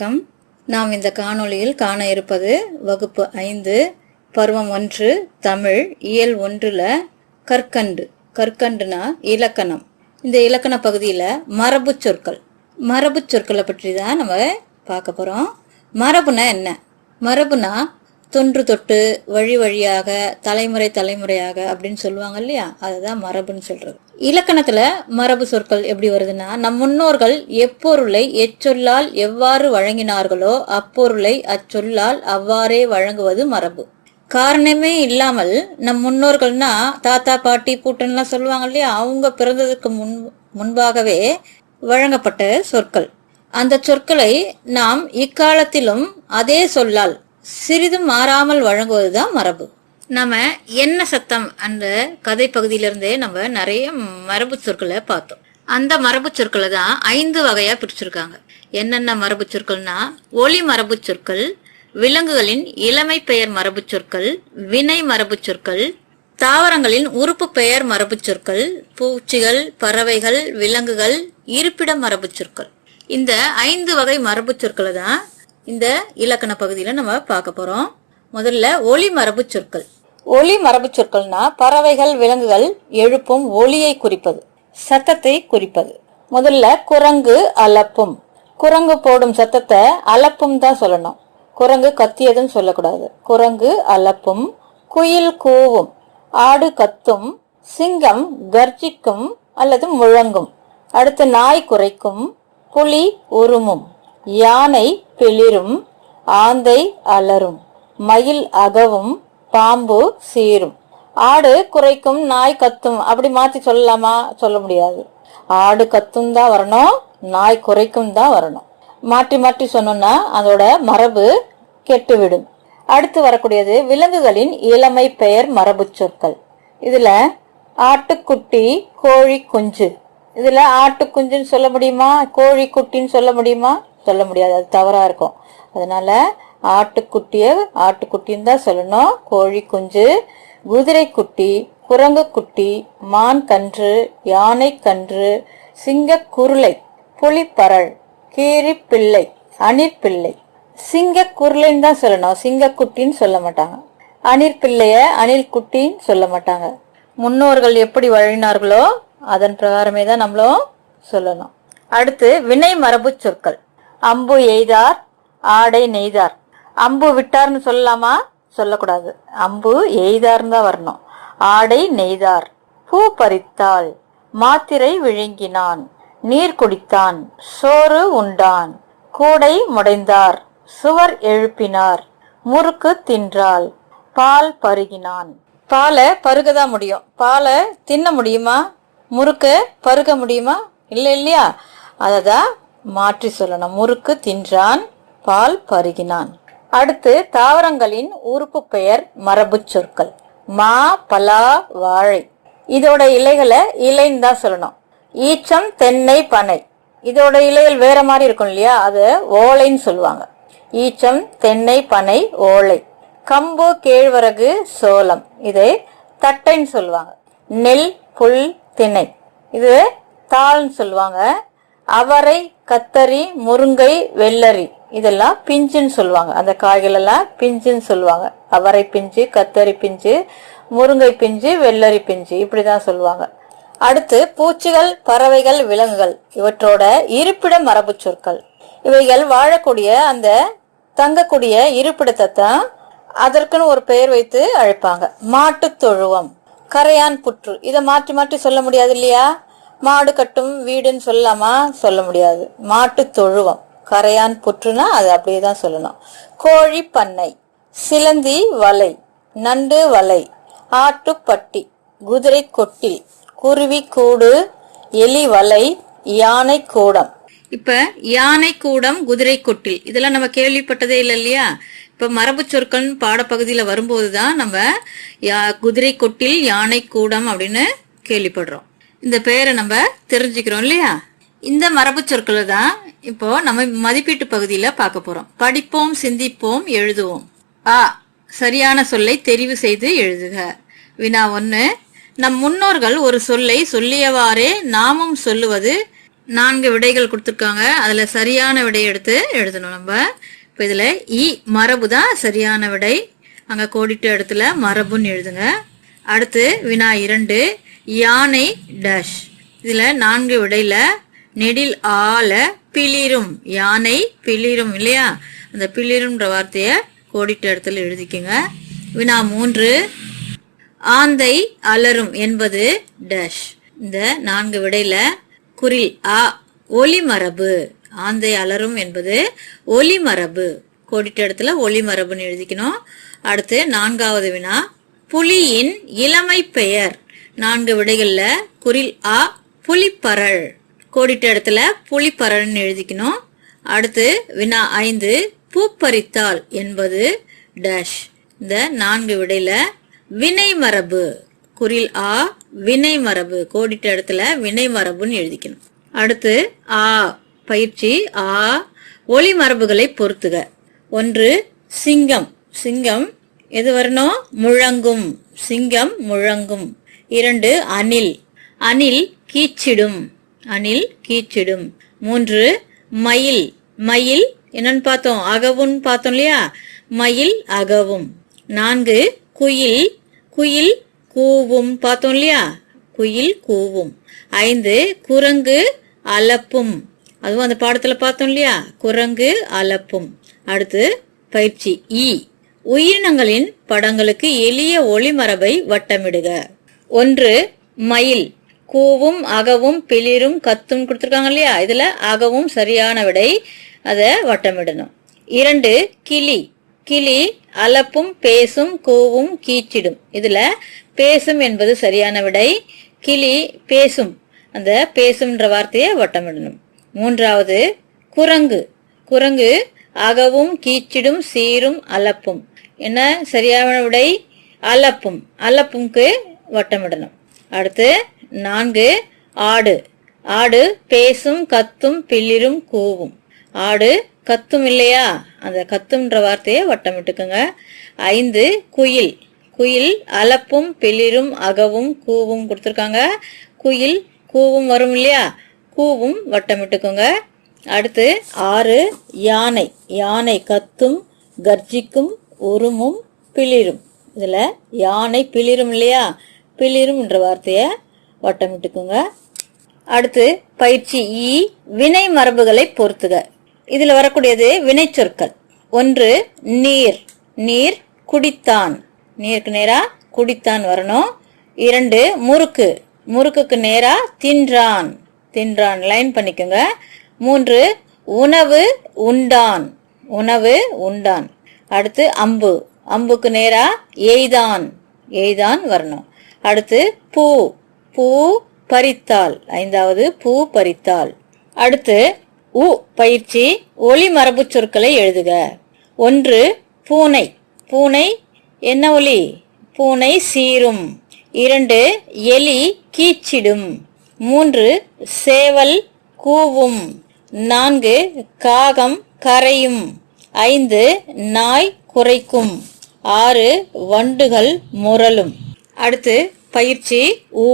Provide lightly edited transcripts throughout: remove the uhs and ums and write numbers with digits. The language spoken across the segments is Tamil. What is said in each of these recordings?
வணக்கம். நாம் இந்த காணொளியில் காண இருப்பது வகுப்பு 5 பருவம் 1 தமிழ் இயல் 1ல கற்கண்டுனா இலக்கணம். இந்த இலக்கண பகுதியில் மரபு சொற்களை பற்றி தான் நம்ம பார்க்க போகிறோம். மரபுனா என்ன? மரபுனா தொன்று தொட்டு வழி வழியாக தலைமுறையாக அப்படின்னு சொல்லுவாங்க இல்லையா, அதுதான் மரபுன்னு சொல்றது. இலக்கணத்துல மரபு சொற்கள் எப்படி வருதுன்னா, நம் முன்னோர்கள் எப்பொருளை எச்சொல்லால் எவ்வாறு வழங்கினார்களோ அப்பொருளை அச்சொல்லால் அவ்வாறே வழங்குவது மரபு. காரணமே இல்லாமல் நம் முன்னோர்கள்னா தாத்தா பாட்டி பூட்டன்லாம் சொல்லுவாங்க இல்லையா, அவங்க பிறந்ததுக்கு முன்பாகவே வழங்கப்பட்ட சொற்கள். அந்த சொற்களை நாம் இக்காலத்திலும் அதே சொல்லால் சிறிதும் மாறாமல் வழங்குவதுதான் மரபு. நம்ம என்ன சத்தம் அந்த கதை பகுதியிலிருந்தே நம்ம நிறைய மரபு சொற்களை பார்த்தோம். அந்த மரபு சொற்களை தான் 5 வகையா பிரிச்சிருக்காங்க. என்னென்ன மரபு சொற்கள்னா, ஒலி மரபு சொற்கள், விலங்குகளின் இளமை பெயர் மரபு சொற்கள், வினை மரபு சொற்கள், தாவரங்களின் உறுப்பு பெயர் மரபு சொற்கள், பூச்சிகள், பறவைகள், விலங்குகள், இருப்பிட மரபு சொற்கள். இந்த 5 வகை மரபு சொற்களை தான் இந்த இலக்கண பகுதியில நம்ம பார்க்க போறோம். முதல்ல ஒலி மரபு சொற்கள். ஒலி மரபு சொற்கள்னா பறவைகள், விலங்குகள் எழுப்பும் ஒலியை குறிப்பது, சத்தத்தை குறிப்பது. முதல்ல குரங்கு அலப்பும். குரங்கு போடும் சத்தத்தை அலப்பும் தான் சொல்லணும். குரங்கு கத்தியதுன்னு சொல்லக்கூடாது. குரங்கு அலப்பும். குயில் கூவும். ஆடு கத்தும். சிங்கம் கர்ஜிக்கும் அல்லது முழங்கும். அடுத்து நாய் குரைக்கும். புலி உருமும். யானை பிளிரும். ஆந்தை அலரும். மயில் அகவும். பாம்பு சீரும். ஆடு குரைக்கும், நாய் கத்தும் அப்படி மாத்தி சொல்லலாமா? சொல்ல முடியாது. ஆடு கத்தும் தான் வரணும், நாய் குரைக்கும் தான் வரணும். மாற்றி மாற்றி சொன்னோம்னா அதோட மரபு கெட்டுவிடும். அடுத்து வரக்கூடியது விலங்குகளின் இளமை பெயர் மரபு சொற்கள். இதுல ஆட்டுக்குட்டி, கோழி குஞ்சு. இதுல ஆட்டு குஞ்சுன்னு சொல்ல முடியுமா? கோழி குட்டின்னு சொல்ல முடியுமா? சொல்ல முடியாது, அது தவறா இருக்கும். அதனால ஆட்டுக்குட்டிய ஆட்டுக்குட்டின்னு தான் சொல்லணும். கோழி குஞ்சு, குதிரை குட்டி, குரங்கு குட்டி, மான் கன்று, யானை கன்று, சிங்க குருளை, புலிப்பரல், கீரி பிள்ளை, அணிற்பிள்ளை. சிங்க குருளைன்னு தான் சொல்லணும், சிங்க குட்டின்னு சொல்ல மாட்டாங்க. அணில் பிள்ளைய அணில் குட்டின்னு சொல்ல மாட்டாங்க. முன்னோர்கள் எப்படி வழினார்களோ அதன் பிரகாரமே தான் நம்மளும் சொல்லணும். அடுத்து வினை மரபு சொற்கள். அம்பு எய்தார், ஆடை நெய்தார். அம்பு விட்டார்னு சொல்லலாமா? சொல்லக்கூடாது. அம்பு எய்தார்னு தான் வரணும். ஆடை நெய்தார். பூ பறித்தாள். மாத்திரை விழுங்கினான். நீர் குடித்தான். சோறு உண்டான். கூடை முடைந்தார். சுவர் எழுப்பினார். முறுக்கு தின்றாள். பால் பருகினான். பாலை பருகதான் முடியும், பாலை தின்ன முடியுமா? முறுக்க பருக முடியுமா? இல்லையா? அததான் மாற்றி சொல்லணும். முறுக்கு தின்றான், பால் பருகினான். அடுத்து தாவரங்களின் உறுப்பு பெயர் மரபு சொற்கள். மா, பலா, வாழை. இதோட இலைகளை இலைன்னு தான் சொல்லணும். ஈச்சம், தென்னை, பனை. இதோட இலைகள் வேற மாதிரி இருக்கும் இல்லையா, அது ஓலைன்னு சொல்லுவாங்க. ஈச்சம், தென்னை, பனை, ஓலை. கம்பு, கேழ்வரகு, சோளம், இதை தட்டைன்னு சொல்லுவாங்க. நெல், புல், திணை, இது தாள்னு சொல்லுவாங்க. அவரை, கத்தரி, முருங்கை, வெள்ளரி, இதெல்லாம் பிஞ்சுன்னு சொல்லுவாங்க. அந்த காய்கள் எல்லாம் பிஞ்சுன்னு சொல்லுவாங்க. அவரை பிஞ்சு, கத்தரி பிஞ்சு, முருங்கை பிஞ்சு, வெள்ளரி பிஞ்சு, இப்படிதான் சொல்லுவாங்க. அடுத்து பூச்சிகள், பறவைகள், விலங்குகள் இவற்றோட இருப்பிட மரபு சொற்கள். இவைகள் வாழக்கூடிய அந்த தங்கக்கூடிய இருப்பிடத்தை தான் அதற்குன்னு ஒரு பெயர் வைத்து அழைப்பாங்க. மாட்டு தொழுவம், கரையான் புற்று. இதை மாற்றி மாற்றி சொல்ல முடியாது இல்லையா? மாடு கட்டும் வீடுன்னு சொல்லலாமா? சொல்ல முடியாது. மாட்டு தொழுவம், கரையான் புற்றுனா அது அப்படியே தான் சொல்லணும். கோழி பண்ணை, சிலந்தி வலை, நண்டு வலை, ஆட்டுப்பட்டி, குதிரை கொட்டில், குருவி கூடு, எலி வலை, யானை கூடம். இப்ப யானை கூடம், குதிரை கொட்டில் இதெல்லாம் நம்ம கேள்விப்பட்டதே இல்லை இல்லையா? இப்ப மரபு சொற்கள் பாடப்பகுதியில வரும்போதுதான் நம்ம குதிரை கொட்டில், யானை கூடம் அப்படின்னு கேள்விப்படுறோம். இந்த பெயரை நம்ம தெரிஞ்சுக்கிறோம் இல்லையா? இந்த மரபு சொற்களை தான் இப்போ நம்ம மதிப்பீட்டு பகுதியில பார்க்க போறோம். படிப்போம், சிந்திப்போம், எழுதுவோம். ஆ, சரியான சொல்லை தெரிவு செய்து எழுதுக. வினா 1. நம் முன்னோர்கள் ஒரு சொல்லை சொல்லியவாறே நாமும் சொல்லுவது 4 விடைகள் கொடுத்துருக்காங்க. அதில் சரியான விடையை எடுத்து எழுதணும் நம்ம. இப்போ இதில் இ மரபு தான் சரியான விடை. அங்கே கோடிட்ட இடத்துல மரபுன்னு எழுதுங்க. அடுத்து வினா 2, யானை டேஷ். இதில் 4 விடையில் நெடில் ஆல பிளிரும், யானை பிளிரும் இல்லையா, அந்த பிளிரும்ன்ற வார்த்தையை கோடிட்ட இடத்துல எழுதிக்கோங்க. வினா 3, ஆந்தை அலரும் என்பது டேஷ். இந்த 4 விடையில குறில் ஆ ஒலி மரபு. ஆந்தை அலரும் என்பது ஒலி மரபு. கோடிட்ட இடத்துல ஒலி மரபுன்னு எழுதிக்கணும். அடுத்து 4வது வினா, புலியின் இளமை பெயர். 4 விடைகள்ல குறில் ஆ புலிப்பரல். கோடிட்ட இடத்துல புலிப்பரல்னு எழுதிக்கணும். அடுத்து வினா 5, பூப்பறித்தால் என்பது டேஷ். இந்த 4 விடையில வினை மரபு. குறில் ஆ வினை மரபு. கோடிட்ட இடத்துல வினை மரபுன்னு எழுதிக்கணும். அடுத்து ஆ பயிற்சி. ஆ ஒலி மரபுகளை பொறுத்துக. 1, சிங்கம். சிங்கம் எது வரணும்? முழங்கும். சிங்கம் முழங்கும். 2, அணில். அணில் கீச்சிடும். அணில் கீச்சிடும். 3, மயில். மயில் என்னன்னு பார்த்தோம்? அகவும் பார்த்தோம் இல்லையா? மயில் அகவும். 4, குயில். குயில் கூவும் பார்த்தோம் இல்லையா? குயில் கூவும். 5, குரங்கு அலப்பும். அதுவும் அந்த பாடத்துல பார்த்தோம் இல்லையா? குரங்கு அலப்பும். அடுத்து பயிற்சி இ, உயிரினங்களின் படங்களுக்கு எளிய ஒளிமரபை வட்டமிடுக. 1, மயில். கூவும் அகவும் பிளிரும் கத்தும் கொடுத்துருக்காங்க இல்லையா? இதுல அகவும் சரியான விடை. அதை வட்டமிடணும். 2, கிளி. கிளி அலப்பும் பேசும் கூவும் கீச்சிடும். இதுல பேசும் என்பது சரியான விடை. கிளி பேசும், அந்த பேசும்ன்ற வார்த்தையை வட்டமிடணும். 3வது குரங்கு. குரங்கு அகவும் கீச்சிடும் சீரும் அலப்பும். என்ன சரியான விடை? அலப்பும். அலப்பும்க்கு வட்டமிடணும். அடுத்து 4, ஆடு. ஆடு பேசும் கத்தும் பிளிரும் கூவும். ஆடு கத்தும் இல்லையா? அந்த கத்தும்ன்ற வார்த்தையை வட்டமிட்டுக்குங்க. 5, குயில். குயில் அலப்பும் பிளிரும் அகவும் கூவும் கொடுத்துருக்காங்க. குயில் கூவும் வரும் இல்லையா? கூவும் வட்டமிட்டுக்குங்க. அடுத்து 6, யானை. யானை கத்தும் கர்ஜிக்கும் உருமும் பிளிரும். இதுல யானை பிளிரும் இல்லையா? பிளிரும் என்ற வார்த்தையை வட்டமிட்டுக்குங்க. அடுத்து பயிற்சி இ, வினை மரபுகளை பொறுத்துக. இதுல வரக்கூடியது வினை சொற்கள். 1, நீர். நீர் குடித்தான். நீருக்கு நேரா குடித்தான் வரணும். 2, முறுக்கு. முறுக்குக்கு நேரா தின்றான். தின்றான் லைன் பண்ணிக்கோங்க. 3, உணவு உண்டான். உணவு உண்டான். அடுத்து அம்பு. அம்புக்கு நேரா எய்தான். எய்தான் வரணும். அடுத்து பூ. பூ பறித்தாள். 5வது பூ பறித்தாள். அடுத்து உ பயிற்சி, ஒலி மரபு சொற்களை எழுதுக. 1, பூனை. பூனை என்ன ஒலி? பூனை சீரும். 2, எலி கீச்சிடும். 3, சேவல் கூவும். 4, காகம் கரையும். 5, நாய் குரைக்கும். 6, வண்டுகள் முரளும். அடுத்து பயிற்சி ஊ,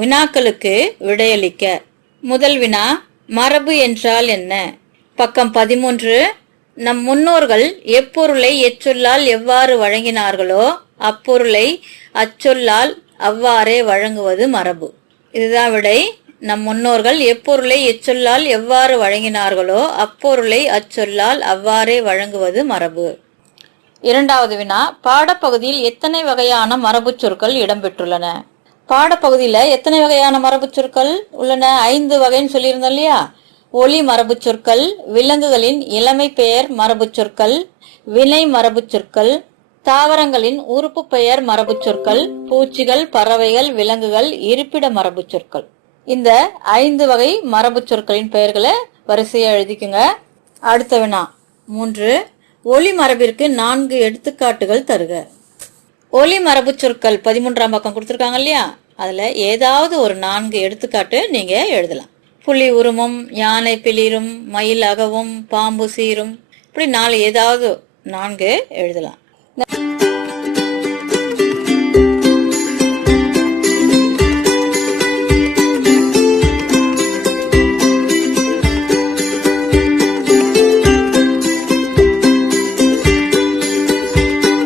வினாக்களுக்கு விடையளிக்க. முதல் வினா, மரபு என்றால் என்ன? பக்கம் 13. நம் முன்னோர்கள் எப்பொருளை எச்சொல்லால் எவ்வாறு வழங்கினார்களோ அப்பொருளை அச்சொல்லால் அவ்வாறே வழங்குவது மரபு. இதுதான் விடை. நம் முன்னோர்கள் எப்பொருளை எச்சொல்லால் எவ்வாறு வழங்கினார்களோ அப்பொருளை அச்சொல்லால் அவ்வாறே வழங்குவது மரபு. இரண்டாவது வினா, பாடப்பகுதியில் எத்தனை வகையான மரபு சொற்கள் இடம்பெற்றுள்ளன? பாடப்பகுதியில எத்தனை வகையான மரபு சொற்கள் உள்ளன? 5 வகைன்னு சொல்லியிருந்தோம் இல்லையா? ஒலி மரபு சொற்கள், விலங்குகளின் இளமை பெயர் மரபு சொற்கள், வினை மரபு சொற்கள், தாவரங்களின் உறுப்பு பெயர் மரபு சொற்கள், பூச்சிகள், பறவைகள், விலங்குகள், இருப்பிட மரபு சொற்கள். இந்த 5 வகை மரபு சொற்களின் பெயர்களை வரிசையா எழுதிக்குங்க. அடுத்த வினா 3, ஒலி மரபிற்கு 4 எடுத்துக்காட்டுகள் தருக. ஒலி மரபு சொற்கள் 13ஆம் பக்கம் கொடுத்துருக்காங்க இல்லையா? அதுல ஏதாவது ஒரு 4 எடுத்துக்காட்டு நீங்க எழுதலாம். புலி உருமும், யானை பிளிரும், மயில் அகவும், பாம்பு சீரும், இப்படி 4 ஏதாவது 4 எழுதலாம்.